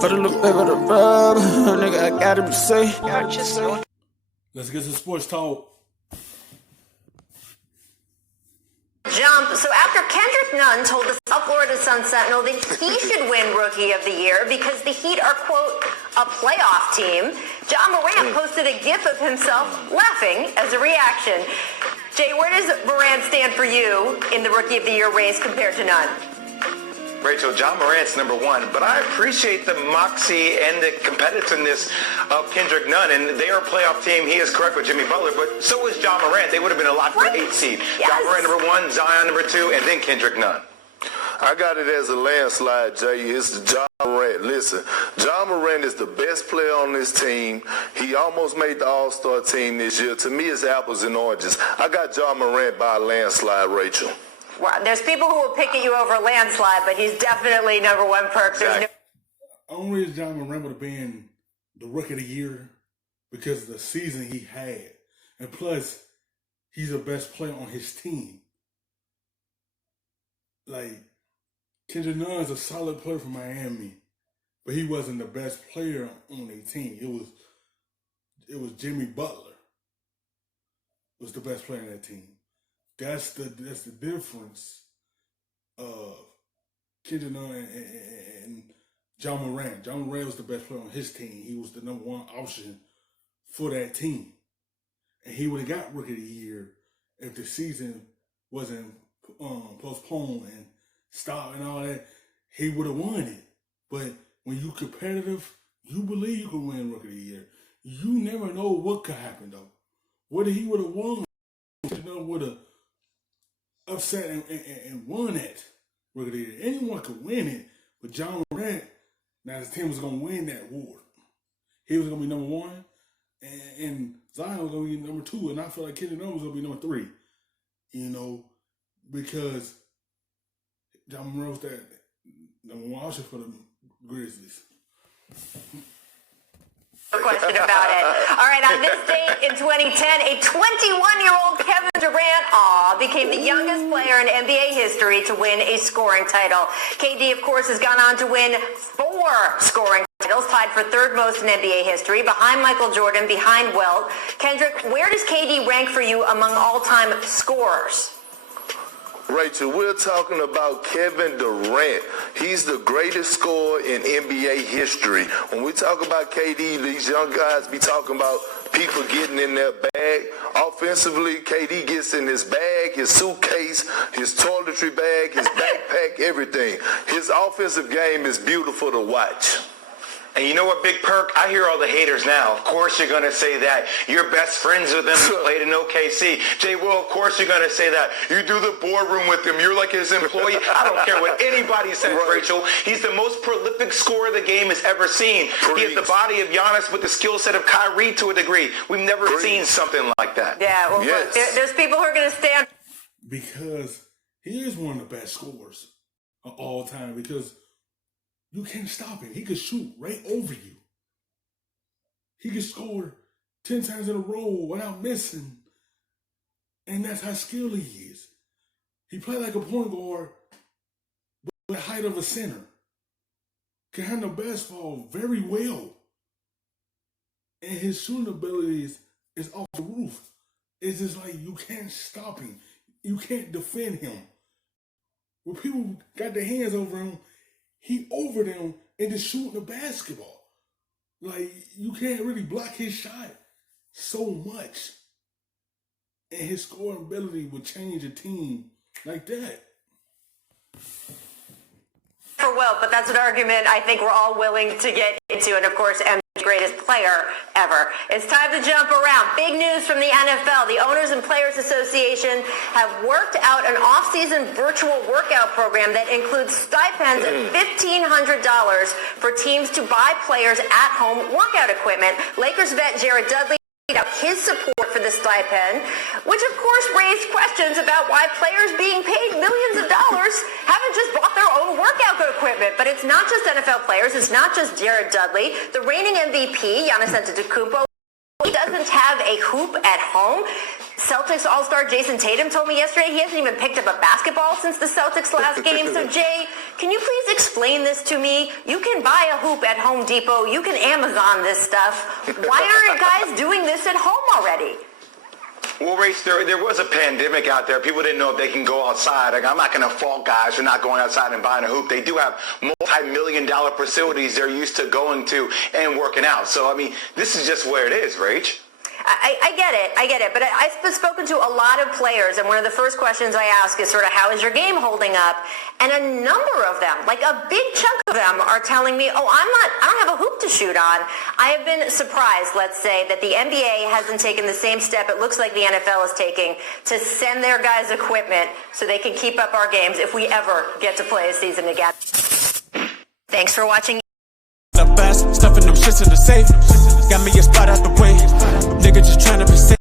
Put a little bit of the rub, nigga, I gotta be safe. Let's get some sports talk. Jump. So after Kendrick Nunn told the South Florida Sun-Sentinel that he should win Rookie of the Year because the Heat are, quote, a playoff team, John Morant posted a gif of himself laughing as a reaction. Jay, where does Morant stand for you in the Rookie of the Year race compared to Nunn? Rachel, John Morant's number one, but I appreciate the moxie and the competitiveness of Kendrick Nunn, and they are a playoff team. He is correct with Jimmy Butler, but so is John Morant. They would have been a lot for the 8th seed. Yes. John Morant number one, Zion number two, and then Kendrick Nunn. I got it as a landslide, Jay. It's John Morant. Listen, John Morant is the best player on this team. He almost made the All-Star team this year. To me, it's apples and oranges. I got John Morant by a landslide, Rachel. Well, there's people who will pick at you over a landslide, but he's definitely number one perk. Exactly. Only reason John Morant would have been the Rookie of the Year because of the season he had. And plus, he's the best player on his team. Like, Kendrick Nunn is a solid player for Miami, but he wasn't the best player on their team. It was Jimmy Butler was the best player on that team. That's the difference of Kendrick Nunn and John Morant. John Morant was the best player on his team. He was the number one option for that team. And he would have got Rookie of the Year if the season wasn't postponed and stopped and all that. He would have won it. But when you're competitive, you believe you can win Rookie of the Year. You never know what could happen, though. Whether he would have won, would have upset and won that Rookie of the Year. Anyone could win it, but John Morant, now his team was going to win that award. He was going to be number one, and Zion was going to be number two, and I feel like Kendrick Nunn was going to be number three, because John Morant was that number one option for the Grizzlies. No question about it. All right, on this date in 2010, a 21-year-old Kevin Durant became the youngest player in NBA history to win a scoring title. KD, of course, has gone on to win 4 scoring titles, tied for third most in NBA history, behind Michael Jordan, behind Wilt. Kendrick, where does KD rank for you among all-time scorers? Rachel, we're talking about Kevin Durant. He's the greatest scorer in NBA history. When we talk about KD, these young guys be talking about people getting in their bag. Offensively, KD gets in his bag, his suitcase, his toiletry bag, his backpack, everything. His offensive game is beautiful to watch. And you know what, Big Perk? I hear all the haters now. Of course you're going to say that. You're best friends with him. You played in OKC. Jay Will, of course you're going to say that. You do the boardroom with him. You're like his employee. I don't care what anybody says, right. Rachel. He's the most prolific scorer the game has ever seen. He has the body of Giannis with the skill set of Kyrie to a degree. We've never seen something like that. Yeah, well, yes. Look, there's people who are going to stand. Because he is one of the best scorers of all time, because you can't stop him. He could shoot right over you. He could score 10 times in a row without missing. And that's how skilled he is. He played like a point guard with the height of a center. Can handle basketball very well. And his shooting abilities is off the roof. It's just like you can't stop him. You can't defend him. When people got their hands over him, he over them and just shooting the basketball. Like, you can't really block his shot so much. And his scoring ability would change a team like that. For Wilt, but that's an argument I think we're all willing to get into. And of course, the greatest player ever. It's time to jump around. Big news from the NFL. The Owners and Players Association have worked out an off-season virtual workout program that includes stipends of $1,500 for teams to buy players at-home workout equipment. Lakers vet Jared Dudley out his support for the stipend, which of course raised questions about why players being paid millions of dollars haven't just bought their own workout equipment. But it's not just NFL players, it's not just Jared Dudley. The reigning MVP, Giannis Antetokounmpo, he doesn't have a hoop at home. Celtics All-Star Jason Tatum told me yesterday he hasn't even picked up a basketball since the Celtics last game. So, Jay, can you please explain this to me? You can buy a hoop at Home Depot. You can Amazon this stuff. Why aren't guys doing this at home already? Well, Rach, there was a pandemic out there. People didn't know if they can go outside. Like, I'm not going to fault guys for not going outside and buying a hoop. They do have multi-million-dollar facilities they're used to going to and working out. So, I mean, this is just where it is, Rach. I get it. But I've spoken to a lot of players, and one of the first questions I ask is sort of, how is your game holding up? And a number of them, like a big chunk of them, are telling me, I don't have a hoop to shoot on. I have been surprised, let's say, that the NBA hasn't taken the same step it looks like the NFL is taking to send their guys equipment so they can keep up our games if we ever get to play a season again. Thanks for watching. The best, stuffing them shits in the safe. Got me a spot out the way. Nigga just trying to be safe.